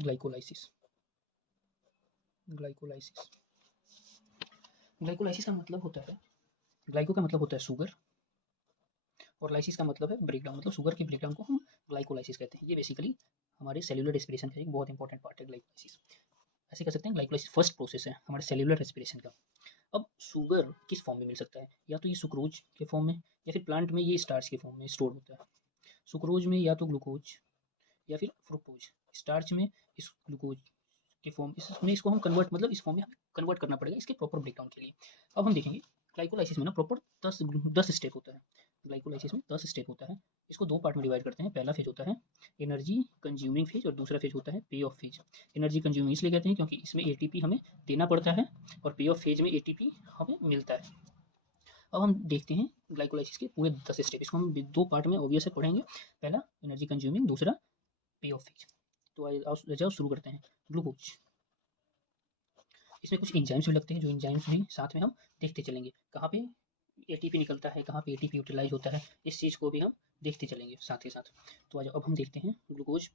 Glycolysis. Glycolysis glycolysis का मतलब होता है, ग्लाइको का मतलब होता है शुगर और लाइसिस का मतलब है ब्रेकडाउन, मतलब शुगर के ब्रेकडाउन को हम ग्लाइकोलाइसिस कहते हैं। ये बेसिकली हमारे सेलुलर रेस्पिरेशन का एक बहुत इंपॉर्टेंट पार्ट है ग्लाइकोलाइसिस। ऐसे कह सकते हैं ग्लाइकोलाइसिस फर्स्ट प्रोसेस है हमारे सेलुलर रेस्पिरेशन का। अब शुगर किस फॉर्म में मिल सकता है, या तो ये सुक्रोज के फॉर्म में या फिर प्लांट में ये स्टार्च के फॉर्म में स्टोर होता है। सुक्रोज में या तो ग्लूकोज या फिर फ्रुक्टोज, स्टार्च में इस ग्लूकोज के फॉर्म, इसमें इसको हम कन्वर्ट, मतलब इस फॉर्म में हमें कन्वर्ट करना पड़ेगा इसके प्रॉपर ब्रेकडाउन के लिए। अब हम देखेंगे ग्लाइकोलाइसिस में ना प्रॉपर 10 स्टेप होता है। ग्लाइकोलाइसिस में 10 स्टेप होता है। इसको दो पार्ट में डिवाइड करते हैं। पहला फेज होता है एनर्जी कंज्यूमिंग फेज और दूसरा फेज होता है पे ऑफ फेज। एनर्जी कंज्यूमिंग इसलिए कहते हैं क्योंकि इसमें एटीपी हमें देना पड़ता है और पे ऑफ फेज में एटीपी हमें मिलता है। अब हम देखते हैं ग्लाइकोलाइसिस के पूरे 10 स्टेप, इसको हम दो पार्ट में ऑब्वियस से पढ़ेंगे। पहला एनर्जी कंज्यूमिंग, दूसरा पे ऑफ फेज। तो आओ शुरू करते हैं। ग्लूकोज, इसमें कुछ इंजाइम्स भी लगते हैं, जो इंजाइम्स भी साथ में हम देखते चलेंगे। कहाँ पे एटीपी निकलता है, कहाँ पे एटीपी यूटिलाइज होता है, इस चीज़ को भी हम देखते चलेंगे साथ ही साथ। तो आज अब हम देखते हैं ग्लूकोज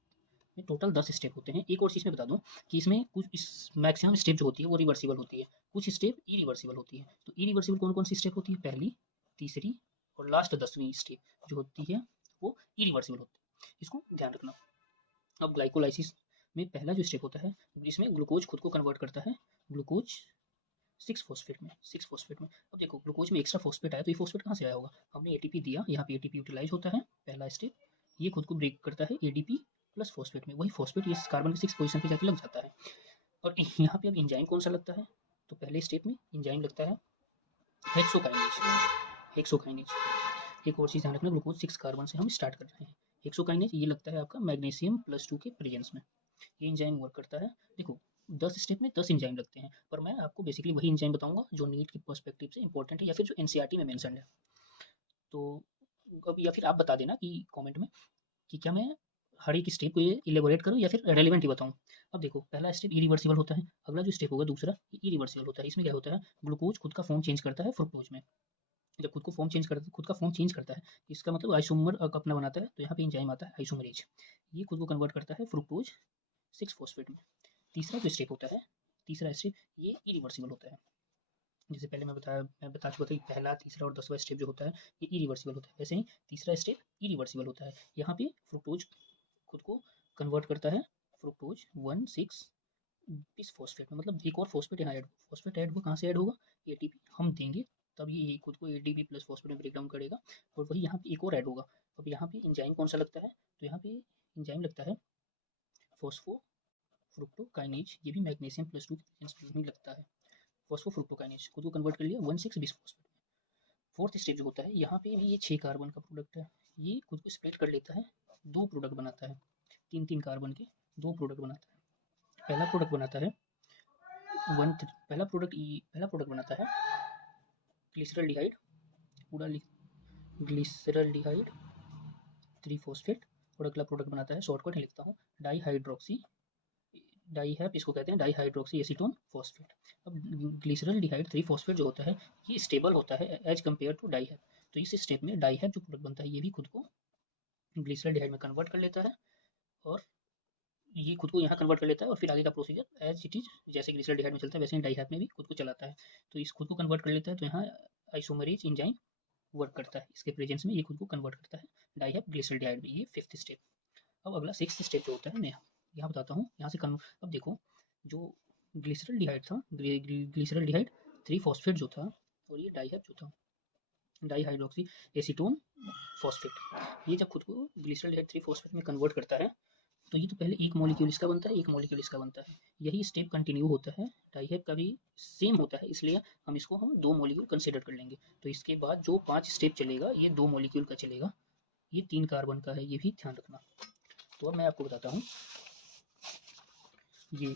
में टोटल 10 स्टेप होते हैं। एक और चीज़ में बता दूं कि इसमें कुछ इस मैक्सिमम स्टेप जो होती है वो रिवर्सिबल होती है, कुछ स्टेप इरिवर्सिबल होती है। तो इरिवर्सिबल कौन कौन सी स्टेप होती है, पहली, तीसरी और लास्ट 10वीं स्टेप जो होती है वो इरिवर्सिबल होती है, इसको ध्यान रखना। अब ग्लाइकोलाइसिस में पहला जो स्टेप होता है जिसमें ग्लूकोज खुद को कन्वर्ट करता है ग्लूकोज 6 फॉस्फेट में। अब देखो ग्लूकोज में एक्स्ट्रा फॉस्फेट आया, तो ये फॉस्फेट कहाँ से आया होगा, हमने एटीपी दिया, यहाँ पे एटीपी यूटिलाइज होता है, पहला स्टेप। ये खुद को ब्रेक करता है एडीपी प्लस फॉस्फेट में, वही फॉस्फेट ये कार्बन की 6 पोजीशन पे जाके लग जाता है। और यहाँ पे अब इंजाइम कौन सा लगता है, तो पहले स्टेप में इंजाइम लगता है हेक्सोकाइनेज। हेक्सोकाइनेज एक और चीज़ ध्यान रखना, ग्लूकोज 6 कार्बन से हम स्टार्ट कर रहे हैं। हेक्सोकाइनेज ये लगता है आपका मैग्नीशियम +2 के प्रेजेंस में, ये इंजाइम वर्क करता है। देखो 10 स्टेप में 10 इंजाइम लगते हैं, पर मैं आपको बेसिकली वही इंजाइम बताऊंगा जो नीट के पर्सपेक्टिव से इंपॉर्टेंट है या फिर जो एनसीईआरटी में मेंशन है। तो अब या फिर आप बता देना कि कमेंट में कि क्या मैं हर एक स्टेप को ये इलेबोरेट करूँ या फिर रेलिवेंट ही बताऊँ। अब देखो पहला स्टेप इरिवर्सिबल होता है, अगला जो स्टेप होगा दूसरा ये इरिवर्सिबल होता है। इसमें क्या होता है, ग्लूकोज खुद का फॉर्म चेंज करता है फ्रुक्टोज में। जब खुद का फॉर्म चेंज करता है, इसका मतलब आइसोमर अपना बनाता है, तो यहाँ पे इंजाइम आता है आइसोमरेज, ये खुद को कन्वर्ट करता है फ्रुक्टोज 6 फॉस्फेट में। तीसरा जो स्टेप होता है, तीसरा स्टेप ये इरिवर्सिबल होता है। जैसे पहले मैं बता चुका था कि पहला, तीसरा और 10वां स्टेप जो होता है ये इरिवर्सिबल होता है, वैसे ही तीसरा स्टेप इरिवर्सिबल होता है। यहाँ पे फ्रुक्टोज खुद को कन्वर्ट करता है फ्रुक्टोज 1,6 बिस फॉस्फेट में, मतलब एक और फॉस्फेट यहाँ ऐड, फॉस्फेट ऐड होगा, कहाँ से ऐड होगा, एटीपी हम देंगे तब ये खुद को एडीपी प्लस फॉस्फेट में ब्रेक डाउन करेगा, और वही यहाँ पे एक और ऐड होगा। अब यहाँ पे इंजाइम कौन सा लगता है, तो यहाँ पे इंजाइम लगता है फॉस्फो फ्रुक्टोकाइनेज, ये भी मैग्नीशियम +2 में लगता है। फॉस्फोफ्रुक्टोकाइनेज खुद को कन्वर्ट कर लिया 1,6 बिस फॉस्फेट। फोर्थ स्टेप जो होता है यहाँ पे भी ये 6 कार्बन का प्रोडक्ट है, ये खुद को स्प्लिट कर लेता है, दो प्रोडक्ट बनाता है, 3-3 कार्बन के दो प्रोडक्ट बनाता है। पहला प्रोडक्ट बनाता है पहला प्रोडक्ट बनाता है ग्लिसरल्डिहाइड, पूरा ग्लिसरल्डिहाइड 3 फॉस्फेट, और अगला प्रोडक्ट बनाता है, शॉर्टकट लिखता हूँ, डाईहाइड्रोक्सी डाईहैप, इसको कहते हैं डाईहाइड्रोक्सी एसीटोन फॉस्फेट। अब ग्लिसरल्डिहाइड 3 फॉस्फेट जो होता है ये स्टेबल होता है एज कम्पेयर टू डाईहैप, तो इस स्टेप में डाईहैप जो प्रोडक्ट बनता है ये भी खुद को ग्लिसरल्डिहाइड में कन्वर्ट कर लेता है, और ये खुद को यहाँ कन्वर्ट कर लेता है, और फिर आगे का प्रोसीजर एज इट इज जैसे ग्लिसरल्डिहाइड में चलता है वैसे ही डाईहैप में भी खुद को चलाता है। तो इस खुद को कन्वर्ट कर लेता है, तो यहाँ आइसोमरेज इंजाइम वर्क करता है, इसके प्रेजेंस में ये खुद को कन्वर्ट करता है डाईहैप ग्लिसरल्डिहाइड में, ये 5th स्टेप। अब अगला 6th स्टेप जो होता है मैं यहाँ बताता हूँ, यहाँ से अब देखो जो ग्लिसरल्डिहाइड था, ग्लिसरल्डिहाइड 3 फॉस्फेट जो था, और ये डाईहैप जो था डाईहाइड्रोक्सी एसीटोन फॉस्फेट, ये जब खुद को ग्लिसरल्डिहाइड 3 फॉस्फेट में कन्वर्ट करता है, तो ये तो पहले एक मॉलिक्यूल इसका बनता है, एक मॉलिक्यूल इसका बनता है, यही स्टेप कंटिन्यू होता है, डाईहैप का भी सेम होता है, इसलिए हम दो मॉलिक्यूल कंसिडर कर लेंगे। तो इसके बाद जो 5 स्टेप चलेगा ये 2 मॉलिक्यूल का चलेगा, ये 3 कार्बन का है, ये भी ध्यान रखना। तो अब मैं आपको बताता हूँ, ये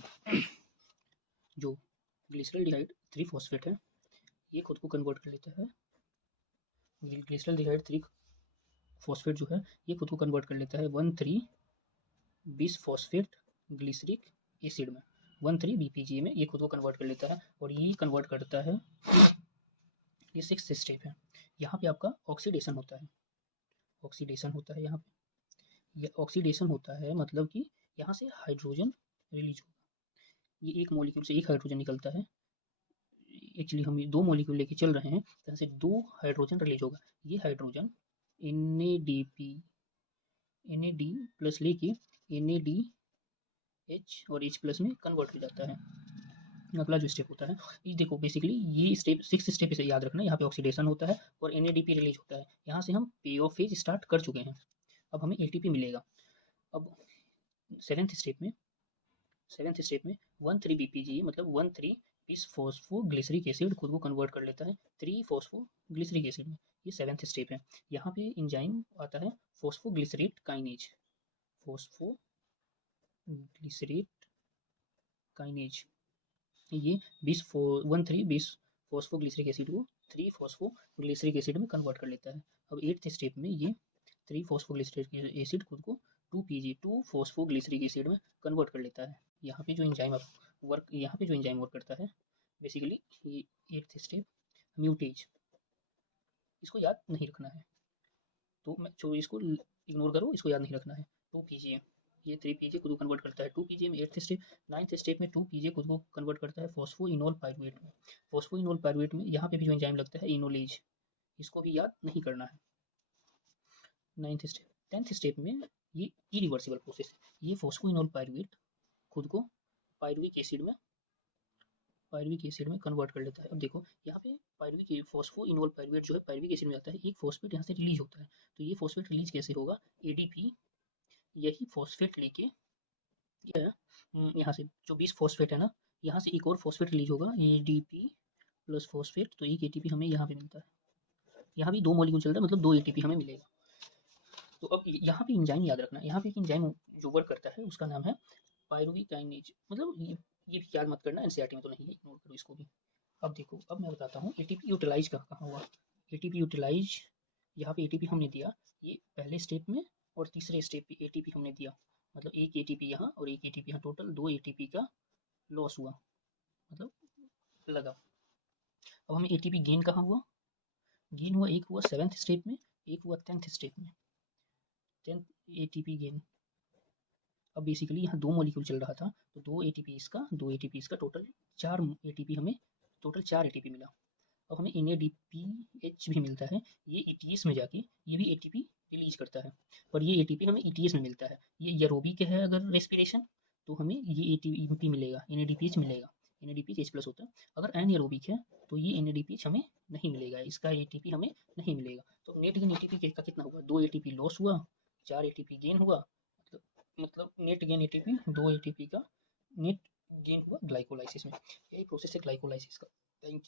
जो ग्लिसरल्डिहाइड 3 फॉस्फेट है ये खुद को कन्वर्ट कर लेता है, ग्लिसरल्डिहाइड 3 फॉस्फेट जो है ये खुद को कन्वर्ट कर लेता है 1,3 बिस फॉस्फेट ग्लिसरिक एसिड में, 1,3 BPG में ये खुद को कन्वर्ट कर लेता है, और ये कन्वर्ट करता है, ये 6th स्टेप है। यहाँ पे आपका ऑक्सीडेशन होता है, ऑक्सीडेशन होता है यहाँ पे, ये ऑक्सीडेशन होता है मतलब कि यहाँ से हाइड्रोजन रिलीज होगा। ये एक मॉलिक्यूल से एक हाइड्रोजन निकलता है, एक्चुअली हम 2 मॉलिक्यूल लेके चल रहे हैं, तरह से 2 हाइड्रोजन रिलीज होगा। ये हाइड्रोजन NAD प्लस लेके NADH और H+ में कन्वर्ट हो जाता है। अगला जो स्टेप होता है, ये देखो बेसिकली ये स्टेप 6 स्टेप इसे याद रखना, यहाँ पे ऑक्सीडेशन होता है और NADP रिलीज होता है। यहाँ से हम पेऑफ फेज स्टार्ट कर चुके हैं, अब हमें ATP मिलेगा। अब सेवेंथ स्टेप में 1,3-BPG मतलब 1,3 बिस फॉस्फोग्लिसरिक एसिड खुद को कन्वर्ट कर लेता है 3 फॉस्फोग्लिसरिक एसिड में। ये सेवेंथ स्टेप है। यहाँ पे इंजाइम आता है फॉस्फोग्लिसरेट काइनेज, फॉस्फोग्लिसरेट काइनेज। ये 1,3 फॉस्फोग्लिसरिक एसिड को 3 फॉस्फोग्लिसरिक एसिड में कन्वर्ट कर लेता है। अब 8th स्टेप में ये 3 फॉस्फोग्लिसरिक एसिड खुद को 2 फॉस्फोग्लिसरिक एसिड में कन्वर्ट कर लेता है। यहाँ पे जो एंजाइम वर्क करता है बेसिकली, ये 8th स्टेप म्यूटेज, इसको याद नहीं रखना है, तो मैं जो इसको इग्नोर करो, इसको याद नहीं रखना है। 2 PGM, ये 3 PGA खुद को कन्वर्ट करता है 2 PGA में 8th स्टेप। 9th स्टेप में 2 PGA खुद को कन्वर्ट करता है फॉस्फोइनोल पायरुवेट में। फॉस्फोइनोल पायरुवेट में यहाँ पे भी जो एंजाइम लगता है इनोलेज, इसको भी याद नहीं करना है। 9th step. 10th स्टेप में ये इरिवर्सिबल प्रोसेस, ये फॉस्फोइनोल पायरुवेट खुद को पायरुविक एसिड में कन्वर्ट कर लेता है। अब देखो यहाँ पे फॉस्फोइनोल पायरुवेट जो है पायरुविक एसिड में जाता है, एक फॉस्फेट यहाँ से रिलीज होता है। तो ये फॉस्फेट रिलीज कैसे होगा, ADP यही फॉस्फेट लेके यहाँ से जो 20 फॉस्फेट है ना, यहाँ से एक और फॉस्फेट रिलीज होगा ADP प्लस फॉस्फेट, तो एक ATP हमें यहाँ पे मिलता है। यहाँ भी 2 मॉलिक्यूल चल रहा है, मतलब 2 ATP हमें मिलेगा। तो अब यहाँ पे इंजाइम याद रखना, यहाँ पे एक इंजाइम जो वर्क करता है उसका नाम है पायरुविक काइनेज, मतलब ये भी याद मत करना, NCERT में तो नहीं है, इग्नोर करो इसको भी। अब देखो, अब मैं बताता हूँ ATP यूटिलाइज कहाँ हुआ। ATP यूटिलाइज, यहाँ पे ATP हमने दिया, ये पहले स्टेप में और तीसरे स्टेप पे ATP हमने दिया, मतलब एक ATP यहाँ और एक ATP यहाँ, टोटल 2 ATP का लॉस हुआ, मतलब लगा। अब हमें ATP गेन कहाँ हुआ, गेन हुआ एक हुआ 7th स्टेप में, एक हुआ 10th स्टेप में, 10th ATP गेन। अब बेसिकली यहाँ 2 मॉलिक्यूल चल रहा था, तो 2 ATP इसका टोटल 4 ATP हमें, टोटल 4 ATP मिला। अब हमें NADPH भी मिलता है, ये ETS में जाके ये भी ATP रिलीज करता है, पर ये ATP हमें ETS में मिलता है। ये एरोबिक है अगर रेस्पिरेशन, तो हमें ये ATP मिलेगा, NADPH मिलेगा, NADPH H+ होता है। अगर एनएरोबिक है तो ये NADPH हमें नहीं मिलेगा, इसका ATP हमें नहीं मिलेगा। तो नेट गेन ATP का कितना हुआ, 2 ATP लॉस हुआ, 4 ATP गेन हुआ, मतलब नेट गेन ATP 2 ATP का नेट गेन हुआ ग्लाइकोलाइसिस में। यही प्रोसेस है ग्लाइकोलाइसिस का। Thank you.